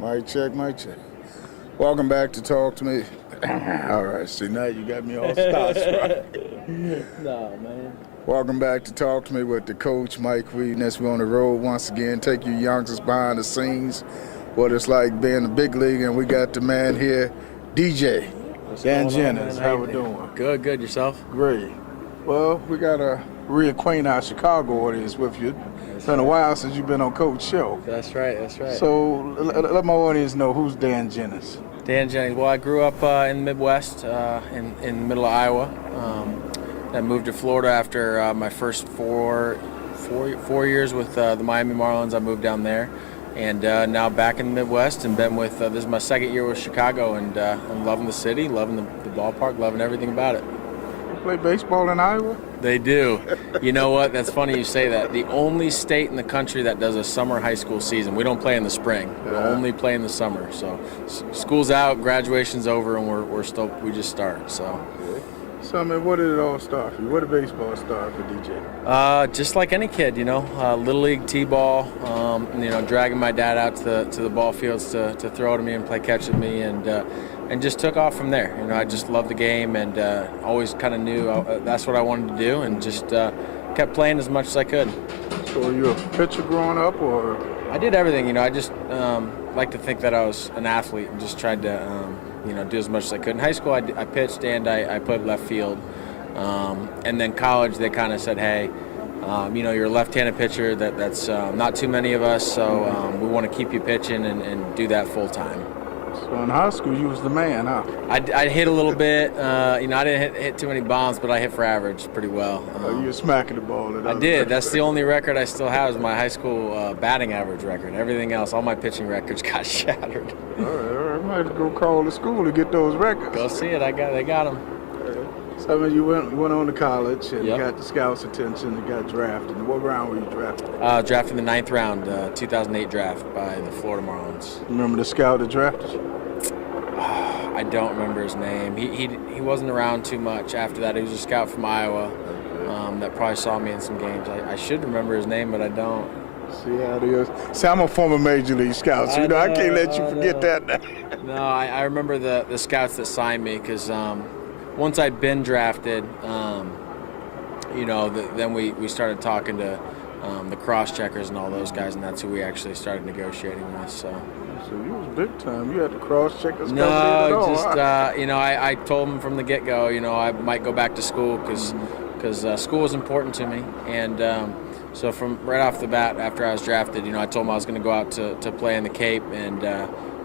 Mic check, mic check. Welcome back to Talk to Me. All right, see, now you got me all starstruck. No, man. Welcome back to Talk to Me with the coach, Mike Reed. As we're on the road once again, take you youngsters behind the scenes, what it's like being a big league, and we got the man here, DJ. Dan Jennings, how we doing? Good. Yourself? Great. Well, we got to reacquaint our Chicago audience with you. It's been a while since you've been on Coach's show. That's right. So let my audience know, who's Dan Jennings? Dan Jennings. Well, I grew up in the Midwest, in the middle of Iowa. I moved to Florida after my first four years with the Miami Marlins. I moved down there, and now back in the Midwest, and been with. This is my second year with Chicago, and I'm loving the city, loving the ballpark, loving everything about it. Play baseball in Iowa? They do. You know what? That's funny you say that. The only state in the country that does a summer high school season. We don't play in the spring. We only play in the summer. So school's out, graduation's over, and we just start. So I mean, where did it all start for you? Where did baseball start for DJ? Just like any kid, little league t-ball. Dragging my dad out to the ball fields to throw to me and play catch with me, and just took off from there. I just loved the game and always kind of knew that's what I wanted to do, and just kept playing as much as I could. So were you a pitcher growing up, or? I did everything. I just like to think that I was an athlete and just tried to do as much as I could. In high school, I pitched and I played left field. And then college, they kind of said, hey, you're a left-handed pitcher. That's not too many of us, so we want to keep you pitching and do that full time. So in high school, you was the man, huh? I hit a little bit. I didn't hit too many bombs, but I hit for average pretty well. You were smacking the ball. I did. That's the only record I still have is my high school batting average record. Everything else, all my pitching records got shattered. All right. I might go call the school to get those records. Go see it. They got them. So I mean, you went on to college and you got the scouts' attention and got drafted. What round were you drafted? Drafted in the 9th round, 2008 draft by the Florida Marlins. Remember the scout that drafted you? I don't remember his name. He wasn't around too much after that. He was a scout from Iowa that probably saw me in some games. I should remember his name, but I don't. See how it is. See, I'm a former Major League scout, so I can't let you forget that. No, I remember the scouts that signed me because once I'd been drafted, then we started talking to the cross-checkers and all those guys, and that's who we actually started negotiating with. So you was big time. You had the cross-checkers. No, just I told them from the get-go, I might go back to school because school was important to me, and so from right off the bat after I was drafted, I told them I was going to go out to play in the Cape and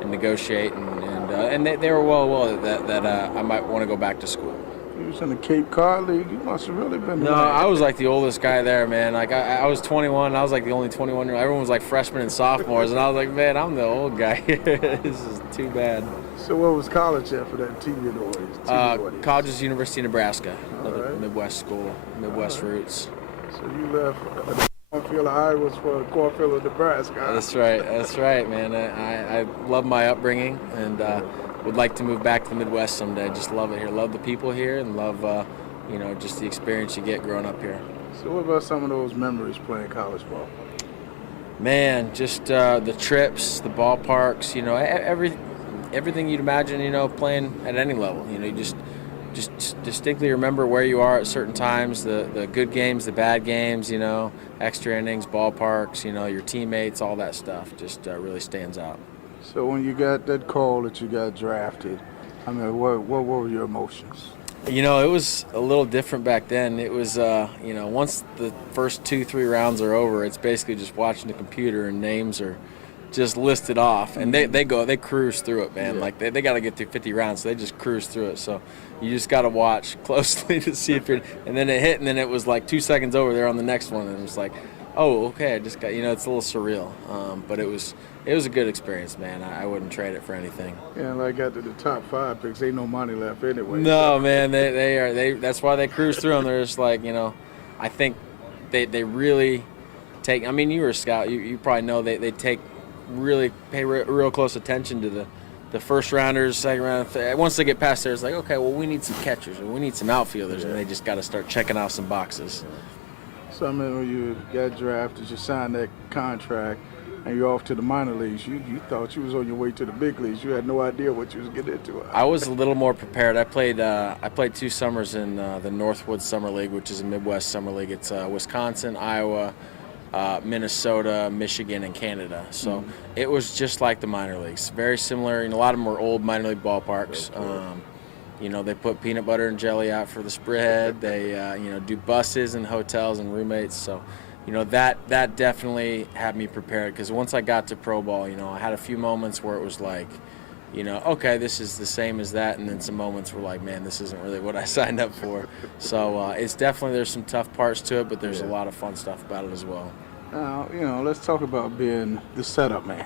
negotiate, and they were well aware that I might want to go back to school. You was in the Cape Cod League. You must have really been. No, I was like the oldest guy there, man. Like I was 21. I was like the only 21-year-old. Everyone was like freshmen and sophomores, and I was like, man, I'm the old guy. This is too bad. So what was college at for that TV audience? College was University of Nebraska, another Midwest school, Midwest roots. So you left cornfield of Iowa for cornfield of Nebraska. That's right, man. I love my upbringing and would like to move back to the Midwest someday. Just love it here. Love the people here and love, just the experience you get growing up here. So what about some of those memories playing college ball? Man, just the trips, the ballparks, everything you'd imagine, playing at any level. You just distinctly remember where you are at certain times, the good games, the bad games, extra innings, ballparks, your teammates, all that stuff just really stands out. So when you got that call that you got drafted, I mean, what were your emotions? It was a little different back then. It was, once the first 2-3 rounds are over, it's basically just watching the computer and names are just listed off, and they cruise through it, man. Yeah. Like they got to get through 50 rounds, so they just cruise through it. So you just got to watch closely to see if you're. And then it hit, and then it was like 2 seconds over there on the next one, and it was like, oh, okay, I just got. It's a little surreal, but it was a good experience, man. I wouldn't trade it for anything. Yeah, like after the top 5 picks, ain't no money left anyway. No, man, they are. That's why they cruise through them. They're just like, I think they really take. I mean, you were a scout. You probably know they take. Really pay real close attention to the first rounders, second round. Once they get past there, it's like, okay, well, we need some catchers or we need some outfielders, and they just got to start checking off some boxes. So I mean, when you got drafted, you signed that contract. and you're off to the minor leagues. You thought you was on your way to the big leagues. You had no idea what you was getting into. I was a little more prepared. I played 2 summers in the Northwood Summer League, which is a Midwest Summer League. It's Wisconsin, Iowa, Minnesota, Michigan, and Canada. So it was just like the minor leagues. Very similar. A lot of them were old minor league ballparks. They put peanut butter and jelly out for the spread. They do buses and hotels and roommates. So that definitely had me prepared, because once I got to pro ball, I had a few moments where it was like, okay, this is the same as that, and then some moments were like, man, this isn't really what I signed up for. So it's definitely, there's some tough parts to it, but there's a lot of fun stuff about it as well. Now, let's talk about being the setup man.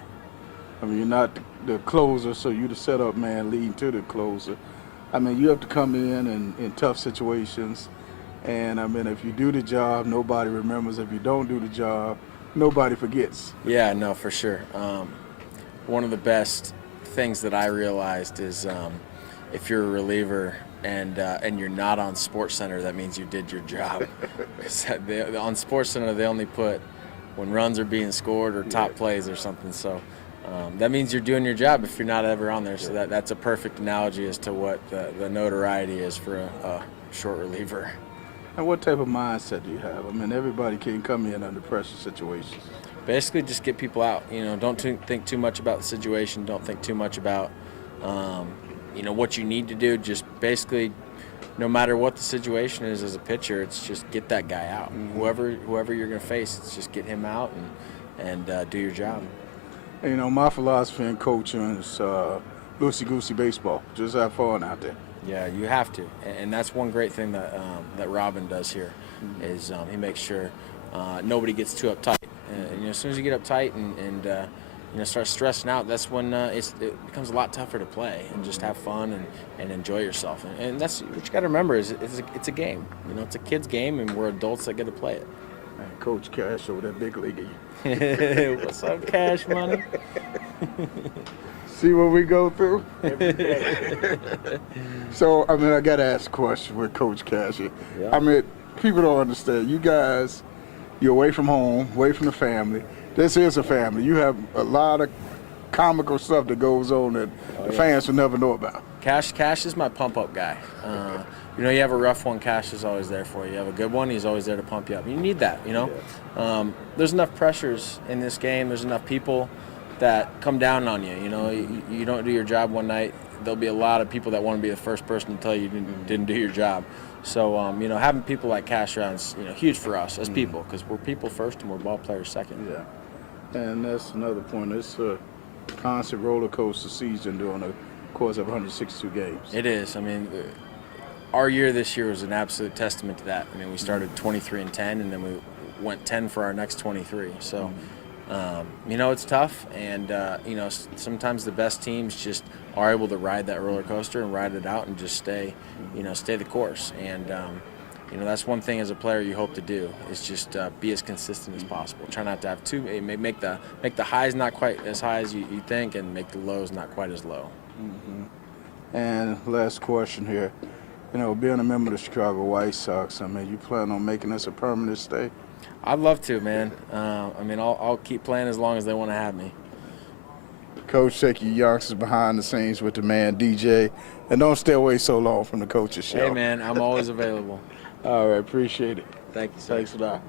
I mean, you're not the closer, so you're the setup man leading to the closer. I mean, you have to come in tough situations. And, I mean, if you do the job, nobody remembers. If you don't do the job, nobody forgets. Yeah, no, for sure. One of the best things that I realized is if you're a reliever and you're not on SportsCenter, that means you did your job. On SportsCenter, they only put when runs are being scored or top plays or something. So that means you're doing your job if you're not ever on there. So that's a perfect analogy as to what the notoriety is for a short reliever. And what type of mindset do you have? I mean, everybody can come in under pressure situations. Basically, just get people out. Don't think too much about the situation. Don't think too much about, what you need to do. Just basically, no matter what the situation is as a pitcher, it's just get that guy out. Whoever you're going to face, it's just get him out and do your job. My philosophy in coaching is loosey-goosey baseball. Just have fun out there. Yeah, you have to, and that's one great thing that Robin does here, is he makes sure nobody gets too uptight. As soon as you get uptight and start stressing out, that's when it becomes a lot tougher to play and just have fun and enjoy yourself. And that's what you got to remember is it's a game. It's a kid's game, and we're adults that get to play it. Man, Coach Cash over that big league. What's up, Cash Money? See what we go through? So, I mean, I got to ask a question with Coach Cash. Yeah. I mean, people don't understand. You guys, you're away from home, away from the family. This is a family. You have a lot of comical stuff that goes on that the fans will never know about. Cash is my pump-up guy. You have a rough one, Cash is always there for you. You have a good one, he's always there to pump you up. You need that, There's enough pressures in this game. There's enough people that come down on you. You don't do your job one night, there'll be a lot of people that want to be the first person to tell you didn't do your job. So, having people like Cash around is, huge for us as people, because we're people first and we're ball players second. Yeah, and that's another point. It's a constant roller coaster season during the course of 162 games. It is. I mean, our year this year was an absolute testament to that. I mean, we started 23-10, and then we went 10 for our next 23. So, it's tough, and sometimes the best teams just are able to ride that roller coaster and ride it out and just stay the course. And that's one thing as a player you hope to do, is just be as consistent as possible. Try not to have make the highs not quite as high as you think, and make the lows not quite as low. And last question here. Being a member of the Chicago White Sox, I mean, you plan on making this a permanent stay? I'd love to, man. I'll keep playing as long as they want to have me. Coach, take your youngsters behind the scenes with the man, DJ. And don't stay away so long from the coach's show. Hey, man, I'm always available. All right, appreciate it. Thank you, sir. Thanks a lot.